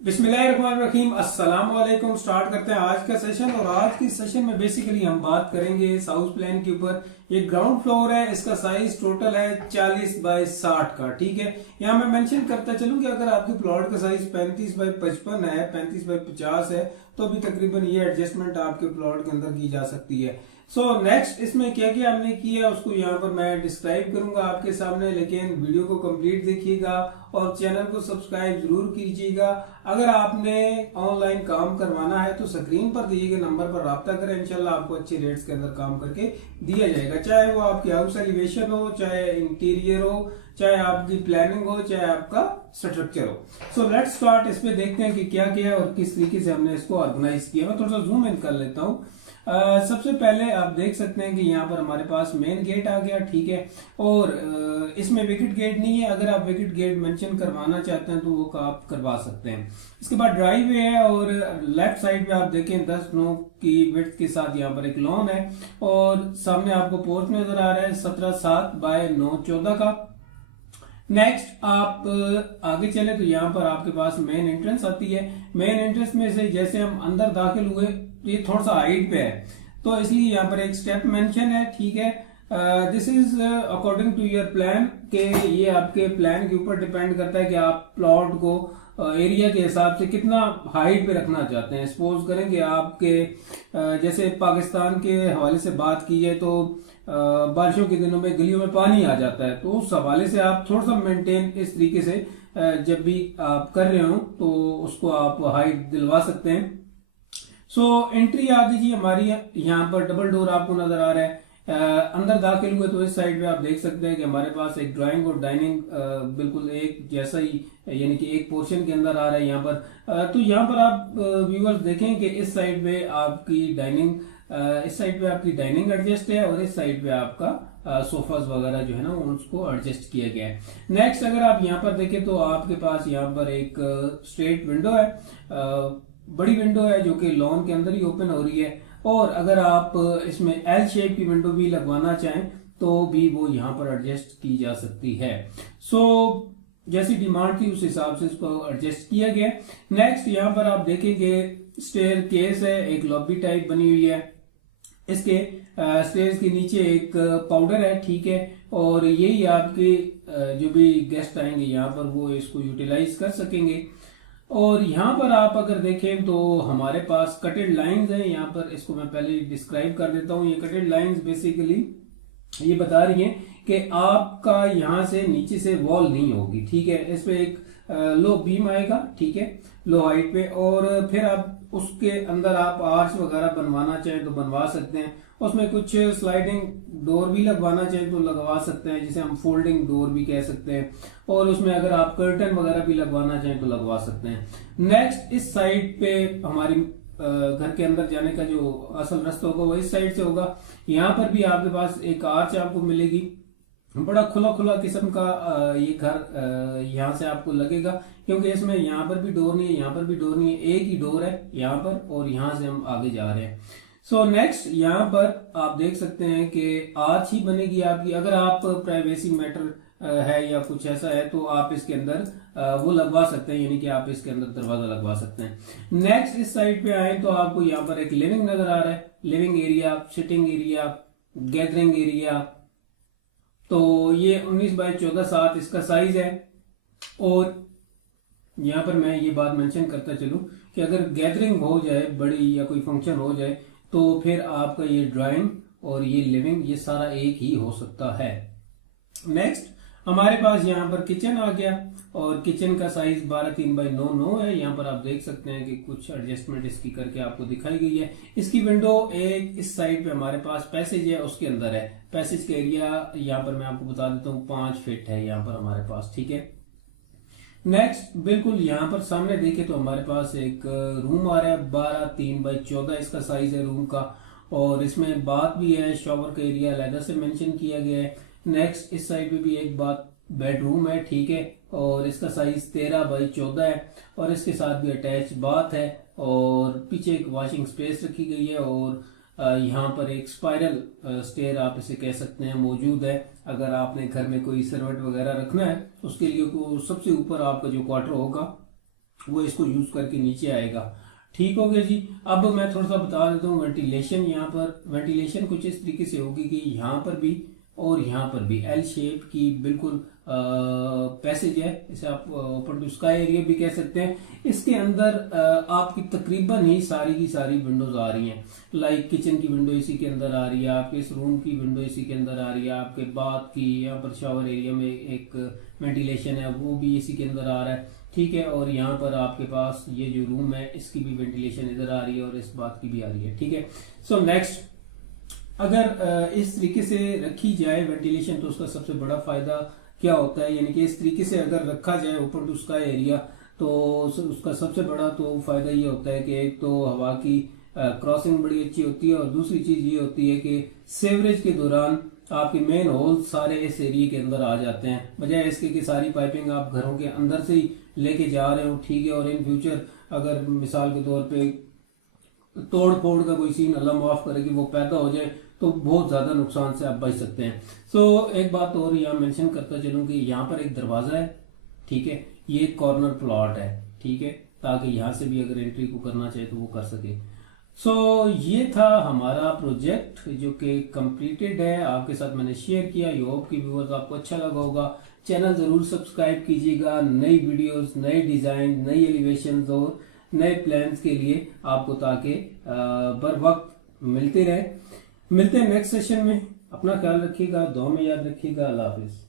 बिस्मिल्लाहिर्रहमानिर्रहीम अस्सलाम वालेकुम। स्टार्ट करते हैं आज का सेशन। और आज की सेशन में बेसिकली हम बात करेंगे साउथ प्लान के ऊपर। ये ग्राउंड फ्लोर है, इसका साइज टोटल है 40 बाय 60 का। ठीक है, यहाँ मैं मेंशन करता चलूं कि अगर आपके प्लॉट का साइज 35 बाय 55 है, 35 बाय 50 है, तो भी तकरीबन ये एडजस्टमेंट आपके प्लॉट के अंदर की जा सकती है। सो नेक्स्ट इसमें क्या क्या हमने किया उसको यहाँ पर मैं डिस्क्राइब करूंगा आपके सामने, लेकिन वीडियो को कंप्लीट देखिएगा और चैनल को सब्सक्राइब जरूर कीजिएगा। अगर आपने ऑनलाइन काम करवाना है तो स्क्रीन पर दिए गए नंबर पर राब्ता करें, इंशाल्लाह आपको अच्छे रेट्स के अंदर काम करके दिया जाएगा। चाहे वो आपकी हाउस एलिवेशन हो, चाहे इंटीरियर हो, चाहे आपकी प्लानिंग हो, चाहे आपका स्ट्रक्चर हो। So let's start. इसमें देखते हैं कि क्या किया और किस तरीके से हमने इसको ऑर्गेनाइज किया। मैं थोड़ा सा जूम इन कर लेता हूँ। सबसे पहले आप देख सकते हैं कि यहाँ पर हमारे पास मेन गेट आ गया। ठीक है, और इसमें विकेट गेट नहीं है। अगर आप विकेट गेट मेंशन करवाना चाहते हैं तो वो आप करवा सकते हैं। इसके बाद ड्राइव वे है और लेफ्ट साइड पे आप देखें 10 नो की विड्थ के साथ यहाँ पर एक लॉन है और सामने आपको पोर्च नजर आ रहा है 17/7 बाय 9/14 का। नेक्स्ट आप आगे चले तो यहाँ पर आपके पास मेन एंट्रेंस आती है। मेन एंट्रेंस में से जैसे हम अंदर दाखिल हुए तो ये थोड़ा सा हाइट पे है, तो इसलिए यहाँ पर एक स्टेप मेंशन है। ठीक है, this is according to your plan, के ये आपके प्लान के ऊपर डिपेंड करता है कि आप प्लॉट को एरिया के हिसाब से कितना हाइट पे रखना चाहते हैं। सपोज करें कि आपके जैसे पाकिस्तान के हवाले से बात की जाए तो बारिशों के दिनों में गलियों में पानी आ जाता है, तो उस हवाले से आप थोड़ा सा मेंटेन इस तरीके से जब भी आप कर रहे हो तो उसको आप हाइट दिलवा सकते हैं। सो एंट्री आ गई हमारी। यहाँ पर डबल डोर आपको नजर आ रहा है। अंदर दाखिल हुए तो इस साइड पे आप देख सकते हैं कि हमारे पास एक ड्राइंग और डाइनिंग बिल्कुल एक जैसा ही, यानी कि एक पोर्शन के अंदर आ रहा है यहाँ पर। तो यहाँ पर आप व्यूअर्स देखें कि इस साइड पे आपकी डाइनिंग, इस साइड पे आपकी डाइनिंग एडजस्ट है और इस साइड पे आपका सोफाज वगैरह जो है ना उसको एडजस्ट किया गया है। नेक्स्ट अगर आप यहाँ पर देखें तो आपके पास यहाँ पर एक स्ट्रेट विंडो है, बड़ी विंडो है जो कि लॉन के अंदर ही ओपन हो रही है। और अगर आप इसमें एल शेप की विंडो भी लगवाना चाहें तो भी वो यहाँ पर एडजस्ट की जा सकती है। सो जैसी डिमांड थी उस हिसाब से इसको एडजस्ट किया गया। नेक्स्ट यहाँ पर आप देखेंगे स्टेयर केस है, एक लॉबी टाइप बनी हुई है। इसके स्टेयर्स के नीचे एक पाउडर है। ठीक है, और यही आपके जो भी गेस्ट आएंगे यहाँ पर वो इसको यूटिलाइज कर सकेंगे। और यहाँ पर आप अगर देखें तो हमारे पास कटेड लाइंस हैं। यहाँ पर इसको मैं पहले डिस्क्राइब कर देता हूँ। ये कटेड लाइंस बेसिकली ये बता रही हैं कि आपका यहाँ से नीचे से वॉल नहीं होगी। ठीक है, इस पे एक लो बीम आएगा। ठीक है, लो हाइट पे, और फिर आप उसके अंदर आप आर्च वगैरह बनवाना चाहें तो बनवा सकते हैं। उसमें कुछ स्लाइडिंग डोर भी लगवाना चाहें तो लगवा सकते हैं, जिसे हम फोल्डिंग डोर भी कह सकते हैं। और उसमें अगर आप कर्टन वगैरह भी लगवाना चाहें तो लगवा सकते हैं। नेक्स्ट इस साइड पे हमारी घर के अंदर जाने का जो असल रास्ता होगा वो इस साइड से होगा। यहाँ पर भी आपके पास एक आर्च आपको मिलेगी। बड़ा खुला खुला किस्म का ये घर यहाँ से आपको लगेगा, क्योंकि इसमें यहाँ पर भी डोर नहीं है, यहाँ पर भी डोर नहीं है, एक ही डोर है यहाँ पर और यहाँ से हम आगे जा रहे हैं। सो नेक्स्ट यहाँ पर आप देख सकते हैं कि आर्च ही बनेगी आपकी। अगर आप प्राइवेसी मैटर है या कुछ ऐसा है तो आप इसके अंदर वो लगवा सकते हैं, यानी कि आप इसके अंदर दरवाजा लगवा सकते हैं। नेक्स्ट इस साइड पे आए तो आपको यहाँ पर एक लिविंग नजर आ रहा है। Living area, sitting area, gathering area. तो ये 19 बाय 14/7 इसका साइज है। और यहाँ पर मैं ये बात मेंशन करता चलूं कि अगर गैदरिंग हो जाए बड़ी या कोई फंक्शन हो जाए तो फिर आपका ये ड्राइंग और ये लिविंग ये सारा एक ही हो सकता है। नेक्स्ट हमारे पास यहाँ पर किचन आ गया और किचन का साइज 12/3 बाय 9/9 है। यहाँ पर आप देख सकते हैं कि कुछ एडजस्टमेंट इसकी करके आपको दिखाई गई है। इसकी विंडो एक इस साइड पे हमारे पास पैसेज है उसके अंदर है। पैसेज का एरिया यहाँ पर मैं आपको बता देता हूँ 5 फीट है यहाँ पर हमारे पास। ठीक है, नेक्स्ट बिल्कुल यहाँ पर सामने देखे तो हमारे पास एक रूम आ रहा है 12/3 बाय 14 इसका साइज है रूम का। और इसमें बाथ भी है, शॉवर का एरिया अलग से मेंशन किया गया है। नेक्स्ट इस साइड पे भी एक बाथ बेडरूम है। ठीक है, और इसका साइज 13 बाय 14 है और इसके साथ भी अटैच बाथ है और पीछे एक वॉशिंग स्पेस रखी गई है। और यहाँ पर एक स्पाइरल स्टेयर आप इसे कह सकते हैं मौजूद है। अगर आपने घर में कोई सर्वेंट वगैरह रखना है उसके लिए सबसे ऊपर आपका जो क्वार्टर होगा वो इसको यूज करके नीचे आएगा। ठीक हो गया जी। अब मैं थोड़ा सा बता देता हूँ वेंटिलेशन। यहाँ पर वेंटिलेशन कुछ इस तरीके से होगी कि यहाँ पर भी और यहाँ पर भी एल शेप की बिल्कुल पैसेज है, इसे आप ओपन टू स्काई एरिया भी कह सकते हैं। इसके अंदर आपकी तकरीबन ही सारी की सारी विंडोज आ रही हैं। लाइक किचन की विंडो इसी के अंदर आ रही है, आपके इस रूम की विंडो इसी के अंदर आ रही है, आपके बाथ की, यहाँ पर शावर एरिया में एक वेंटिलेशन है वो भी इसी के अंदर आ रहा है। ठीक है, और यहाँ पर आपके पास ये जो रूम है इसकी भी वेंटिलेशन इधर आ रही है और इस बात की भी आ रही है। ठीक है, सो नेक्स्ट, अगर इस तरीके से रखी जाए वेंटिलेशन तो उसका सबसे बड़ा फायदा क्या होता है, यानी कि इस तरीके से अगर रखा जाए ओपन टू स्काई एरिया तो उसका सबसे बड़ा तो फायदा ये होता है कि एक तो हवा की क्रॉसिंग बड़ी अच्छी होती है, और दूसरी चीज ये होती है कि सेवरेज के दौरान आपके मेन होल सारे इस एरिया के अंदर आ जाते हैं, बजाय इसके कि सारी पाइपिंग आप घरों के अंदर से ही लेके जा रहे हो। ठीक है, और इन फ्यूचर अगर मिसाल के तौर पे तोड़ फोड़ का कोई सीन अल्लाह माफ करे कि वो पैदा हो जाए तो बहुत ज्यादा नुकसान से आप बच सकते हैं। सो एक बात और यहाँ मेंशन करता चलूं कि यहाँ पर एक दरवाजा है। ठीक है, ये एक कॉर्नर प्लॉट है। ठीक है, ताकि यहाँ से भी अगर एंट्री को करना चाहे तो वो कर सके। सो ये था हमारा प्रोजेक्ट जो कि कंप्लीटेड है, आपके साथ मैंने शेयर किया। आई होप कि व्यूअर्स आपको अच्छा लगा होगा। चैनल जरूर सब्सक्राइब कीजिएगा नई वीडियोस, नई डिजाइन, नई एलिवेशन और नए प्लान्स के लिए आपको, ताकि बर वक्त मिलते रहे। मिलते हैं नेक्स्ट सेशन में। अपना ख्याल रखिएगा, दुआ में याद रखिएगा। अल्लाह हाफिज।